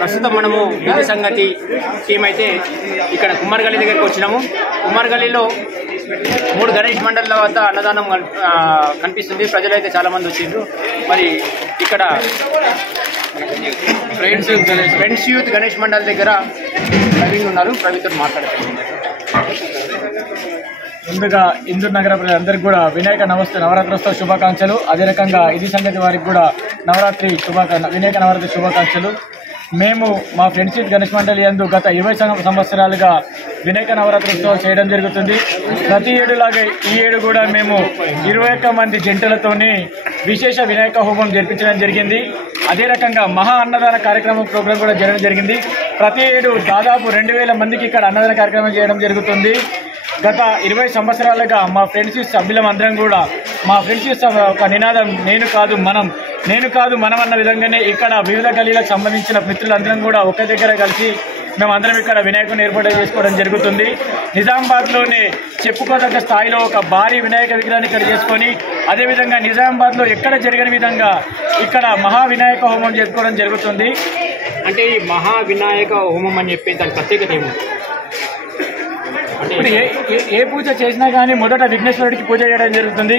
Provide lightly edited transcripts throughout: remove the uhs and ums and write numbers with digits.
ప్రస్తుతం మనము వీధి సంగతి టీం అయితే ఇక్కడ కుమార్గల్లి దగ్గరికి వచ్చినాము. కుమార్గల్లిలో 3 గణేష్ మండళ్ళ వద్ద అన్నదానం కనిపిస్తుంది. ప్రజలైతే చాలా మంది వచ్చిండ్రు. మరి ఇక్కడ ఫ్రెండ్స్ యూత్ గణేష్ మండల్ దగ్గర ప్రవీణ్ ఉన్నారు. ప్రవీణ్తో మాట్లాడుతున్నారు. ముందుగా ఇందూరు నగర ప్రజలందరికీ కూడా వినాయక నవరాత్రోత్సవ శుభాకాంక్షలు. అదే రకంగా ఇది సంగతి వారికి కూడా వినాయక నవరాత్రి శుభాకాంక్షలు. మేము మా ఫ్రెండ్స్ యూత్ గణేష్ మండలి యందు గత 20 సంవత్సరాలుగా వినాయక నవరాత్రి ఉత్సవాలు చేయడం జరుగుతుంది. ప్రతి ఏడులాగే ఈ ఏడు కూడా మేము 21 మంది జంటలతోని విశేష వినాయక హోమం జరిపించడం జరిగింది. అదే రకంగా మహా అన్నదాన ప్రోగ్రాం కూడా జరగడం జరిగింది. ప్రతి ఏడు దాదాపు 2000 మందికి ఇక్కడ అన్నదాన కార్యక్రమం చేయడం జరుగుతుంది. గత 20 సంవత్సరాలుగా మా ఫ్రెండ్స్ యూత్ సభ్యులందరం కూడా మా ఫ్రెండ్స్ యూత్ ఒక నినాదం నేను కాదు మనం అన్న విధంగానే ఇక్కడ వివిధ గల్లీలకు సంబంధించిన మిత్రులందరం కూడా ఒకే దగ్గర కలిసి మేమందరం ఇక్కడ వినాయకుని ఏర్పాటు చేసుకోవడం జరుగుతుంది. నిజామాబాద్లోనే చెప్పుకోదగ్గ స్థాయిలో ఒక భారీ వినాయక విగ్రహాన్ని ఇక్కడ చేసుకొని అదేవిధంగా నిజామాబాద్లో ఎక్కడ జరగని విధంగా ఇక్కడ మహా వినాయక హోమం చేసుకోవడం జరుగుతుంది. అంటే ఈ మహా వినాయక హోమం అని చెప్పి దాని ప్రత్యేకత ఏముంది? ఇప్పుడు ఏ పూజ చేసినా కానీ మొదట విఘ్నేశ్వరుడికి పూజ చేయడం జరుగుతుంది.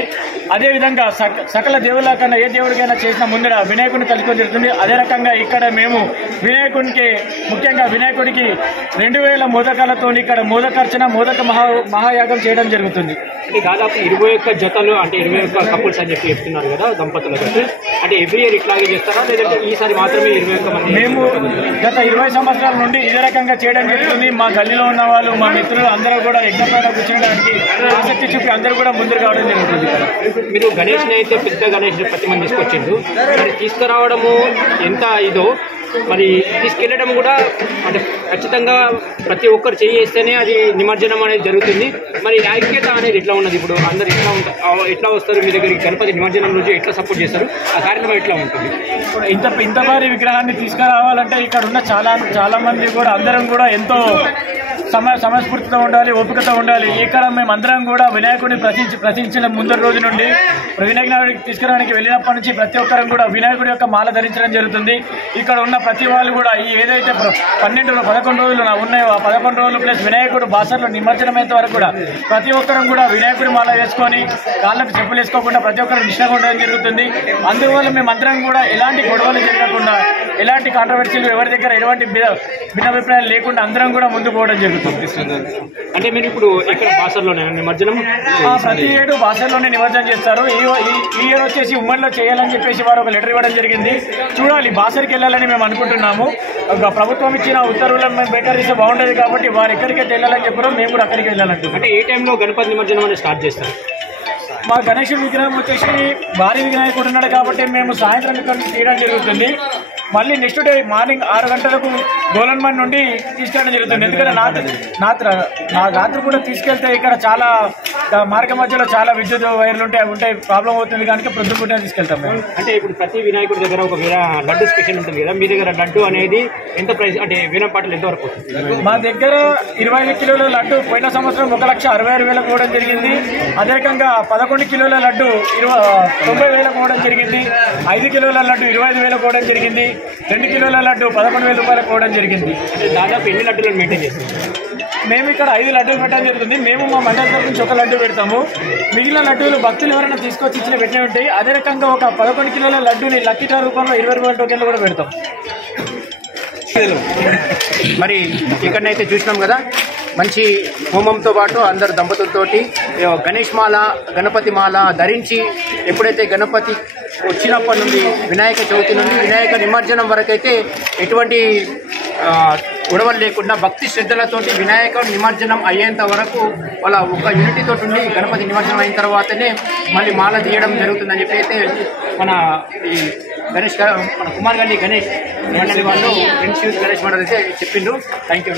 అదేవిధంగా సకల దేవుళ్ళ కన్నా ఏ దేవుడికైనా చేసిన ముందర వినాయకుడిని తలుచుకొని జరుగుతుంది. అదే రకంగా ఇక్కడ మేము ముఖ్యంగా వినాయకుడికి 2000 మోదకాలతో ఇక్కడ మోదకార్చన మహాయాగం చేయడం జరుగుతుంది. అంటే దాదాపు 21 జతలు అంటే 21 కపుల్స్ అని చెప్పి చెప్తున్నారు కదా దంపతుల జత. అంటే ఎవ్రీ ఇయర్ ఇట్లాగే చేస్తారా లేదంటే ఈసారి మాత్రమే 21 మంది? మేము గత 20 సంవత్సరాల నుండి ఇదే రకంగా చేయడం జరుగుతుంది. మా గల్లీలో ఉన్న వాళ్ళు మా మిత్రులు అందరూ కూడా ఎగ్జాంపుల్ కూర్చోడానికి ఆసక్తి చూపి అందరూ కూడా ముందుకు రావడం జరుగుతుంది. మీరు గణేష్ని అయితే పెద్ద గణేష్ ప్రతిమ తీసుకొచ్చిండు. మరి తీసుకురావడము ఎంత ఇదో మరి తీసుకెళ్లడం కూడా అంటే ఖచ్చితంగా ప్రతి ఒక్కరు చేస్తేనే అది నిమజ్జనం అనేది జరుగుతుంది. మరి ఐక్యత అనేది ఎట్లా ఉన్నది? ఇప్పుడు అందరు ఎట్లా వస్తారు మీ దగ్గరికి? గణపతి నిమజ్జనం రోజు ఎట్లా సపోర్ట్ చేస్తారు? ఆ కార్యక్రమం ఎట్లా ఉంటుంది? ఇంత భారీ విగ్రహాన్ని తీసుకురావాలంటే ఇక్కడ ఉన్న చాలా మంది కూడా అందరం కూడా ఎంతో సమయస్ఫూర్తితో ఉండాలి, ఓపికతో ఉండాలి. ఇక్కడ మేమందరం కూడా వినాయకుడిని ప్రశ్నించిన ముందరి రోజు నుండి వినాయకుడికి తీసుకురావడానికి వెళ్ళినప్పటి నుంచి ప్రతి ఒక్కరం కూడా వినాయకుడి యొక్క మాల ధరించడం జరుగుతుంది. ఇక్కడ ఉన్న ప్రతి వాళ్ళు కూడా ఈ ఏదైతే 11 రోజులు ఉన్నాయో ఆ 11 రోజులు ప్లస్ వినాయకుడు బాసర్లో నిమజ్జనమైనంత వరకు కూడా ప్రతి ఒక్కరం కూడా వినాయకుడి మాల వేసుకొని కాళ్ళకు చెప్పులు వేసుకోకుండా ప్రతి ఒక్కరు నిష్ఠగా ఉండడం జరుగుతుంది. అందువల్ల మేమందరం కూడా ఎలాంటి గొడవలు జరగకుండా ఎలాంటి కాంట్రవర్సీలు ఎవరి దగ్గర ఎలాంటి భిన్నాభిప్రాయాలు లేకుండా అందరం కూడా ముందుకు పోవడం జరుగుతుంది. అంటే మీరు ఇప్పుడు ఇక్కడ బాసర్లోనే నిమజ్జనం? ప్రతి ఏడు బాసర్లోనే నిమజ్జనం చేస్తారు. ఈ ఇయర్ వచ్చేసి ఉమ్మడిలో చేయాలని చెప్పేసి వారు ఒక లెటర్ ఇవ్వడం జరిగింది. చూడాలి, బాసర్కి వెళ్ళాలని మేము అనుకుంటున్నాము. ప్రభుత్వం ఇచ్చిన ఉత్తర్వులను మేము బెటర్ చేస్తే బాగుండేది కాబట్టి వారు ఎక్కడికైతే వెళ్ళాలని చెప్పారో మేము కూడా అక్కడికి వెళ్ళాలంటున్నాం. అంటే ఏ టైంలో గణపతి నిమజ్జనం అనేది స్టార్ట్ చేస్తారు? మా గణేశుడి విగ్రహం వచ్చేసి భారీ వినాయకుడు ఉన్నాడు కాబట్టి మేము సాయంత్రం ఇక్కడ తీయడం జరుగుతుంది. మళ్ళీ నెక్స్ట్ డే మార్నింగ్ 6 గంటలకు గోలన్మన్ నుండి తీసుకెళ్ళడం జరుగుతుంది. ఎందుకంటే రాత్రి కూడా తీసుకెళ్తే ఇక్కడ చాలా మార్గ మధ్యలో చాలా విద్యుత్ వైర్లు ఉంటాయి ప్రాబ్లం అవుతుంది కనుక ప్రొద్దుపూట తీసుకెళ్తాం మేము. అంటే ఇప్పుడు ప్రతి వినాయకుడి దగ్గర ఒక లడ్డు స్పెషల్ ఉంటుంది కదా, మీ దగ్గర లడ్డు అనేది ఎంత ప్రైస్ అంటే వినపాటలు ఎంతవరకు? మా దగ్గర 25 కిలోల లడ్డు పోయిన సంవత్సరం 1,66,000 పోవడం జరిగింది. అదే రకంగా 11 కిలోల లడ్డు 90,000 పోవడం జరిగింది. 5 కిలోల లడ్డు 25,000 పోవడం జరిగింది. 2 కిలోల లడ్డు 11,000 రూపాయలకు పోవడం జరిగింది. దాదాపు ఎన్ని లడ్డులను మెయింటైన్ చేస్తాం? మేము ఇక్కడ 5 లడ్డూలు పెట్టడం జరుగుతుంది. మేము మా మండలి తరఫు నుంచి 1 లడ్డు పెడతాము. మిగిలిన లడ్డూలు భక్తులు ఎవరైనా తీసుకొచ్చి ఇచ్చిన పెట్టినవి ఉంటాయి. అదే రకంగా ఒక 11 కిలోల లడ్డూని లక్కీ డ్రా రూపంలో 20 రూపాయల టోకెన్లు కూడా పెడతాం. మరి ఇక్కడనైతే చూసినాం కదా, మంచి హోమంతో పాటు అందరు దంపతులతోటి గణపతి మాల ధరించి ఎప్పుడైతే గణపతి వచ్చినప్పటి నుండి వినాయక చవితి నుండి వినాయక నిమజ్జనం వరకైతే ఎటువంటి గొడవలు లేకుండా భక్తి శ్రద్ధలతోటి వినాయక నిమజ్జనం అయ్యేంత వరకు వాళ్ళ ఒక యూనిటీతో ఉండి గణపతి నిమజ్జనం అయిన తర్వాతనే మళ్ళీ మాల తీయడం జరుగుతుందని చెప్పి అయితే మన కుమార్గల్లి గణేష్ మండలి వాళ్ళు ఫ్రెండ్స్ యూత్ గణేష్ మండలి అయితే చెప్పిండ్రు. Thank you.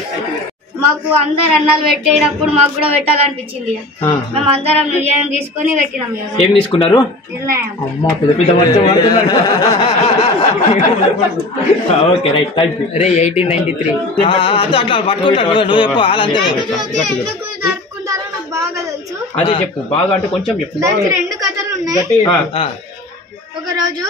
మాకు అందరు అన్నాలు పెట్టేటప్పుడు మాకు కూడా పెట్టాలనిపించింది. మేము అందరం నిర్ణయం తీసుకొని పెట్టినాం. ఏం తీసుకున్నారు? నిర్ణయం. Okay right, thank you. 1893 జరుపుకుంటారో నాకు బాగా తెలుసు. అదే చెప్పు బాగా అంటే కొంచెం చెప్పు. దానికి 2 కథలు ఉన్నాయి. ఒక రోజు